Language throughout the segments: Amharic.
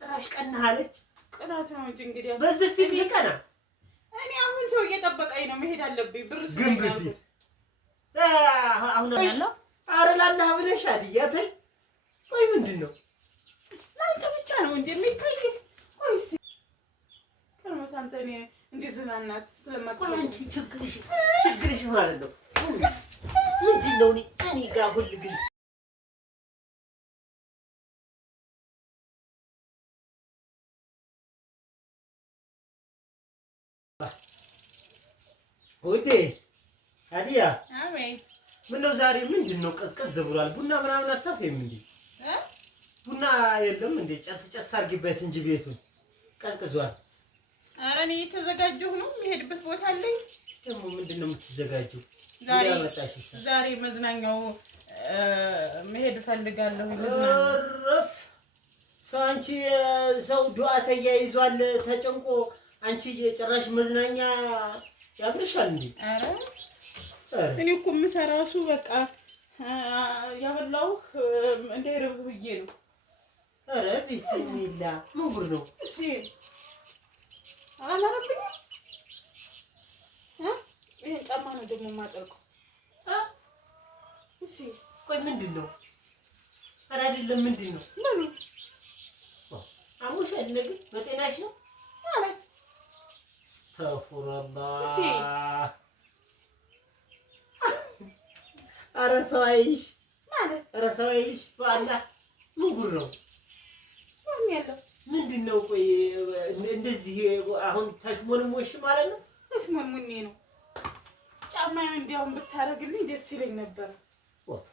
ጽራሽ ቀናህ አለች። ቅናት ነው እንጂ እንግዲህ በዚህ ፊት ልቀና። እኔ አሁን ሰው እየጠበቀኝ ነው፣ መሄድ አለብኝ። ብር ግን በፊት አሁን ያለው ኧረ ላላህ ብለሽ አድያ ተይ። ቆይ ምንድን ነው ለአንተ ብቻ ነው እንጂ የሚታይ? ቆይ እስኪ ከርመስ አንተ እኔ እንዲዝናናት ስለማትቆይ አንቺ ችግርሽ ማለት ነው ምንድን ነው? እኔ ጋር ሁል ጊዜ ውዴ አዲያ። አቤት። ምነው ዛሬ ምንድን ነው ቀዝቀዝ ብሏል? ቡና ምናምን አታፈይም እንዴ? ቡና የለም እንዴ? ጨስ አድርጊበት እንጂ ቤቱን ቀዝቅዟል። ኧረ እኔ እየተዘጋጀሁ ነው፣ የምሄድበት ቦታ አለኝ። ደግሞ ምንድን ነው የምትዘጋጀው? ዛሬ መዝናኛው መሄድ እፈልጋለሁ። እረፍ ሰው አንቺ ሰው ዱዓ ተያይዟል ተጨንቆ፣ አንቺ ጭራሽ መዝናኛ ያብርሻል እንዴ? ኧረ እኔ እኮ የምሰራው እሱ በቃ ያበላሁህ እንዳይረብህ ብዬ ነው። ኧረ ቢስሚላ ምን ጉድ ነው? እስኪ አላማረብኝም። ይሄን ጫማ ነው ደግሞ የማጠልቀው። እስኪ ቆይ ምንድን ነው? ኧረ አይደለም ምንድን ነው? ምኑ አሞሻል? ግን በጤናሽ ነው ማለት አስተግፊሩላህ። ኧረ ሰው አይልሽ ማለት ኧረ ሰው አይልሽ በአላህ ምን ጉድ ነው? ምንድን ነው? ቆይ እንደዚህ አሁን ተሽሞንሞሽ ማለት ነው? ተሽሞንሙኔ ነው። ጫማዬን እንዲያውም ብታደርግልኝ ደስ ይለኝ ነበር።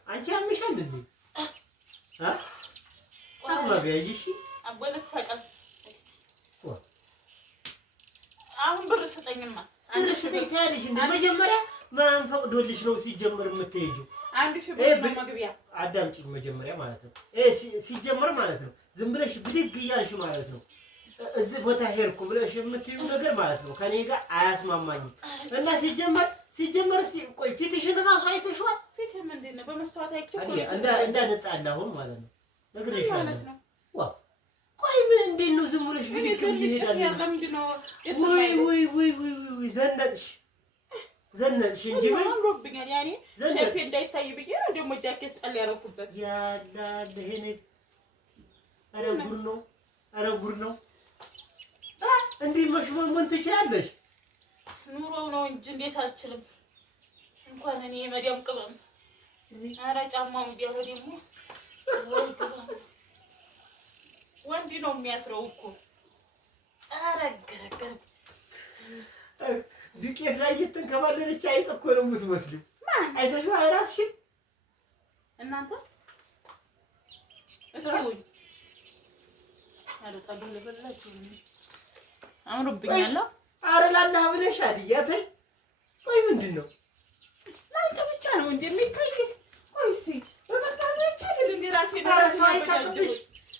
አንቺ ያምሻል እንዴ? አባቢያጂ እሺ አቦለሰቀም አሁን ብር ስጠኝማ። ብር ስጠኝ ታያለሽ እንዴ? መጀመሪያ ማን ፈቅዶልሽ ነው ሲጀመር የምትሄጂው? 1000 ብር ነው መግቢያ። አዳምጪኝ መጀመሪያ ማለት ነው። ሲጀመር ማለት ነው ዝም ብለሽ ብድግ እያልሽ ማለት ነው እዚህ ቦታ ሄድኩ ብለሽ የምትይው ነገር ማለት ነው ከኔ ጋር አያስማማኝም። እና ሲጀመር ቆይ ፊትሽን እራሱ አይተሽዋል? ፊት ምንድን ነው? በመስታወት አይቼው እንዳንጣላ አሁን ማለት ነው ነግሬሻለሁ። ቆይ ምን እንዴት ነው ዝም ብለሽ ብድግ እየሄዳለሽ? ወይ ዘነጥሽ እንጂ ምን አምሮብኛል። ያኔ ሸፔ እንዳይታይ ብዬ ነው ደግሞ ጃኬት ጣል ያደረኩበት። ያላ ለሄኔ ኧረ ጉድ ነው። እንዴ መሽሞንሞን ትችያለሽ? ኑሮው ነው እንጂ እንዴት አልችልም። እንኳን እኔ መዲያም ቅመም። ኧረ ጫማው እንዲያው ደግሞ ወንድ ነው የሚያስረው እኮ። ኧረ ገረገር ዱቄት ላይ እየተንከባለለች አይጥ እኮ ነው የምትመስለው። አይተሽው እራስሽን እናንተ እሱኝ አለጣ ለበላችሁ አምሮብኛል። ኧረ ላላህ ብለሽ አድያ ተይ። ቆይ ምንድን ነው? ለአንተ ብቻ ነው እንጂ የሚታይ? ቆይ እስኪ በመስታወት አይቻልም እንዴ?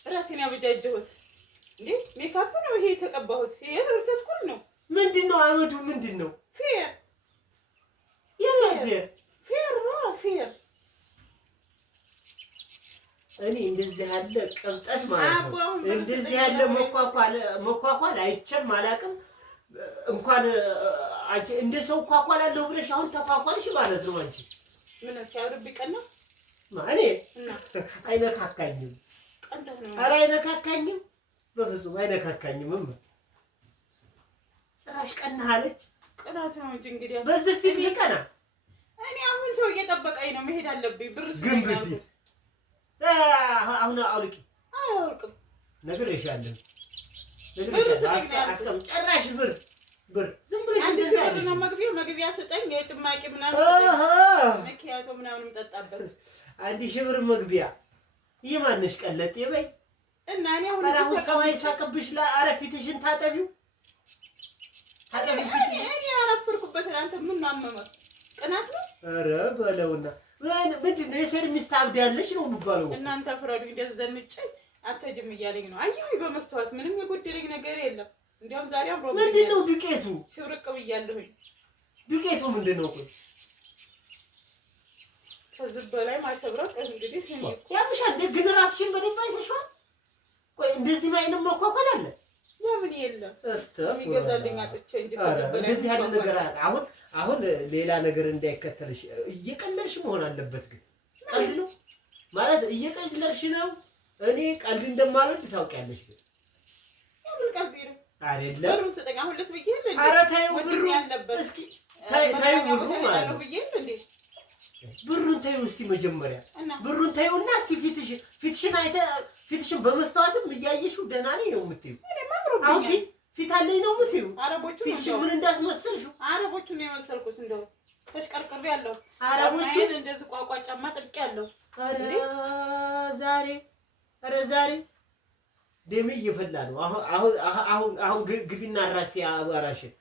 ራሴን ያበጃጀሁት እንዴ? ሜካፕ ነው ይሄ የተቀባሁት። ይሄ ርሰስኩል ነው። ምንድን ነው አመዱ? ምንድን ነው? ፌር ነው ፌር። እኔ እንደዚህ ያለ ቅብጠት ማለት ነው እንደዚህ ያለ መኳኳል አይቼም አላውቅም። እንኳን አንቺ እንደ ሰው ኳኳላለሁ ብለሽ አሁን ተኳኳልሽ ማለት ነው። አንቺ ምን ሲያወርብ ይቀና ማኔ አይነካካኝም። ኧረ አይነካካኝም፣ በፍጹም አይነካካኝም። ጽራሽ ቀናህ አለች። ቅናት ነው እንጂ እንግዲህ በዚህ ፊት ልቀና። እኔ አሁን ሰው እየጠበቀኝ ነው፣ መሄድ አለብኝ። ብር ግን በፊት አሁን አውልቂ። አላውልቅም። ነግሬሻለሁ። አስቀም ጭራሽ ብር ዝም ብለሽ እንደዚህ ብር ነው መግቢያ ስጠኝ። የጭማቂ ምናምን ስጠኝ፣ መኪያቶ ምናምን የምጠጣበት 1000 ብር መግቢያ። የማንሽ ቀለጤ በይ እና እኔ አሁን ሰው አይሳቅብሽ። ኧረ ፊትሽን ታጠቢው። እኔ አላፈርኩበት። አንተ ምን አመመህ? ቅናት ነው። ኧረ በለውና ምንድን ነው የሰር ሚስት አብዳለሽ ነው የሚባለው። እናንተ ፍረዱኝ። እንደዚህ ዘንጬ አትሄጂም እያለኝ ነው። አየሁኝ በመስታወት ምንም የጎደለኝ ነገር የለም። እንዲያውም ዛሬ አምሮ ምንድን ነው ዱቄቱ? ሽብርቅ ብያለሁኝ። ዱቄቱ ምንድን ነው? ቆይ ከዚህ በላይ ማሸብረቅ እንግዲህ ያምሻል። ግን ራስሽን በደንብ አይተሽዋል? ቆይ እንደዚህ ማይንም መኳኳል አለ? ለምን የለም? የሚገዛልኝ አጥቼ እንጂ እንደዚህ ያለ ነገር አሁን ሌላ ነገር እንዳይከተልሽ እየቀለድሽ መሆን አለበት። ግን ቀልድ ነው ማለት እየቀለድሽ ነው። እኔ ቀልድ እንደማልወድ ታውቂያለሽ። ግን ምን ቀልድ ነው አይደለም። ብሩን ስጠኝ አሁን ልትብዬ እንዴ? ኧረ ታዩ ብሩ እስኪ ታዩ ብሩ ማለት ነው። ብሩን ታዩ እስቲ መጀመሪያ ብሩን ታዩና እስቲ ፊትሽን ፊትሽን በመስተዋትም እያየሽው ደህና ነኝ ነው የምትይው። አሁን ፊት አለኝ ነው የምትይው። ፊትሽን ምን እንዳስመሰልሽው አረቦቹን ነው የመሰልኩት። እንደው ተሽቀርቅሬ ያለው አረቦቹን እንደዚህ ቋቋጫማ ጥልቅ ያለው ዛሬ ደሜ እየፈላ ነው። አሁን ግቢና አራግፊ አቧራሽን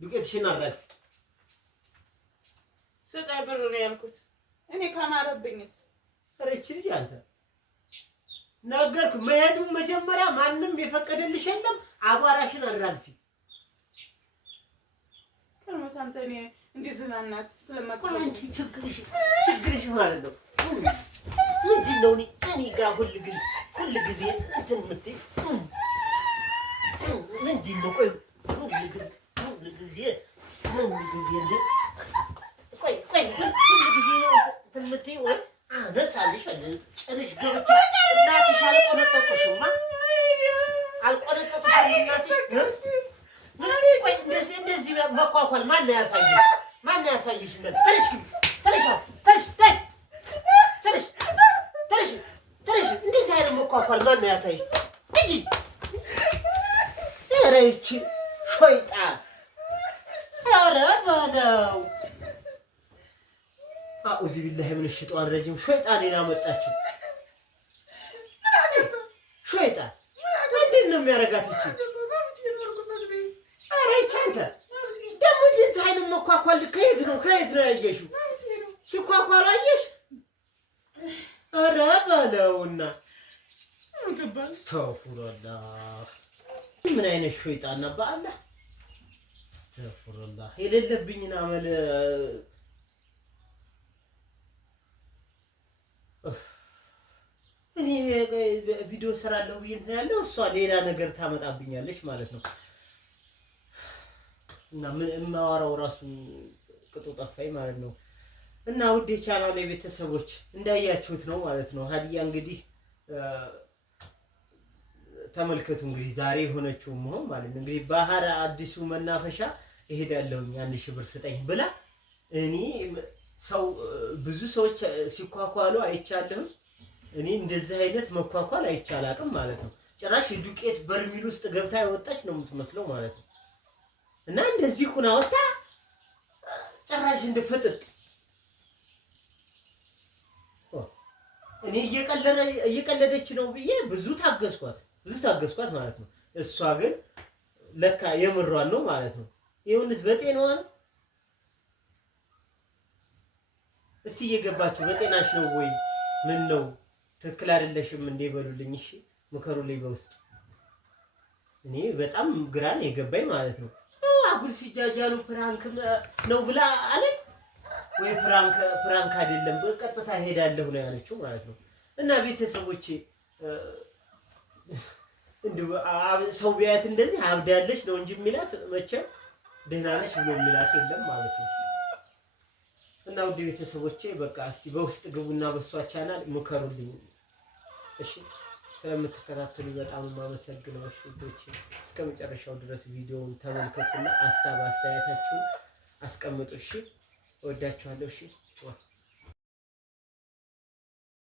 ዱቄትሽን አራግፊ። ስጠኝ ብር ነው ያልኩት እኔ ካማረብኝስ። ኧረ እቺ ልጅ አንተ ነገርኩህ። መሄዱን መጀመሪያ ማንም የፈቀደልሽ የለም። አቧራሽን አራግፊ። ከመሳንተ እኔ እንዲዝናናት ስለማትፈልግ አንቺ ችግርሽ ማለት ነው ምንድነው? እኔ ጋር ሁል ጊዜ እንትን የምትይ ምንድነው? ቆይ ሁል ጊዜ እንትን የምትይ ወይ አነሳልሽ ጭንሽ ገብቼ እናትሽ አልቆነጠጡሽማ እናትሽ። ቆይ እንደዚህ መኳኳል ማነው ያሳየሽ? ትንሽ እንደዚህ አይነት መኳኳል ማነው ያሳየሽ? ሂጂ። ኧረ ይቺ ሾይጣን! ኧረ በለው። አኡዚ ቢላሂ ምን ሸይጣን ረጂም። ሾይጣኔን አመጣችው። ሾይጣን ምንድን ነው የሚያደርጋት ይቺ? ኧረ ይቺ አንተ ደግሞ እንደዚህ አይነት መኳኳል ከየት ነው ያየሽው? ሲኳኳል አየሽ? ኧረ በለውና አስተግፊሩላህ። ምን አይነት ሾይጣን ነው በአላህ። አስተግፊሩላህ። የሌለብኝን አመል እኔ ቪዲዮ ሰራለሁ ብዬ እንትን ያለው እሷ ሌላ ነገር ታመጣብኛለች ማለት ነው። እና ምን የማወራው ራሱ ቅጡ ጠፋኝ ማለት ነው። እና ውድ የቻናሌ ቤተሰቦች እንዳያችሁት ነው ማለት ነው። ሀዲያ እንግዲህ ተመልከቱ እንግዲህ ዛሬ የሆነችው መሆን ማለት ነው። እንግዲህ ባህር አዲሱ መናፈሻ እሄዳለሁኝ 1000 ብር ስጠኝ ብላ እኔ ብዙ ሰዎች ሲኳኳሉ አይቻለሁ። እኔ እንደዚህ አይነት መኳኳል አይቻላቅም ማለት ነው። ጭራሽ ዱቄት በርሚል ውስጥ ገብታ የወጣች ነው የምትመስለው ማለት ነው። እና እንደዚህ ሁና ወጣ ጭራሽ እንደፈጥጥ እኔ እየቀለደች ነው ብዬ ብዙ ታገስኳት ማለት ነው። እሷ ግን ለካ የምሯን ነው ማለት ነው። ይሁንት በጤናዋ ነው። እስቲ እየገባችሁ በጤናሽ ነው ወይ? ምን ነው ትክክል አይደለሽም እንዴ በሉልኝ። እሺ ምከሩልኝ በውስጥ። እኔ በጣም ግራን የገባኝ ማለት ነው። አጉል ሲጃጃሉ ፕራንክ ነው ብላ አለ ወይ? ፕራንክ አይደለም በቀጥታ ሄዳለሁ ነው ያለችው ማለት ነው። እና ቤተሰቦቼ ሰው ቢያት እንደዚህ አብዳለች ነው እንጂ የሚላት መቼም ደህና ነች ብሎ የሚላት የለም ማለት ነው። እና ውድ ቤተሰቦቼ በቃ እስቲ በውስጥ ግቡና በሷ ቻናል ምከሩልኝ እሺ። ስለምትከታተሉ በጣም ማመሰግነው። እሺ ውዶቼ እስከመጨረሻው ድረስ ቪዲዮውን ተመልከቱና ሀሳብ አስተያየታችሁን አስቀምጡ። እሺ ወዳችኋለሁ። እሺ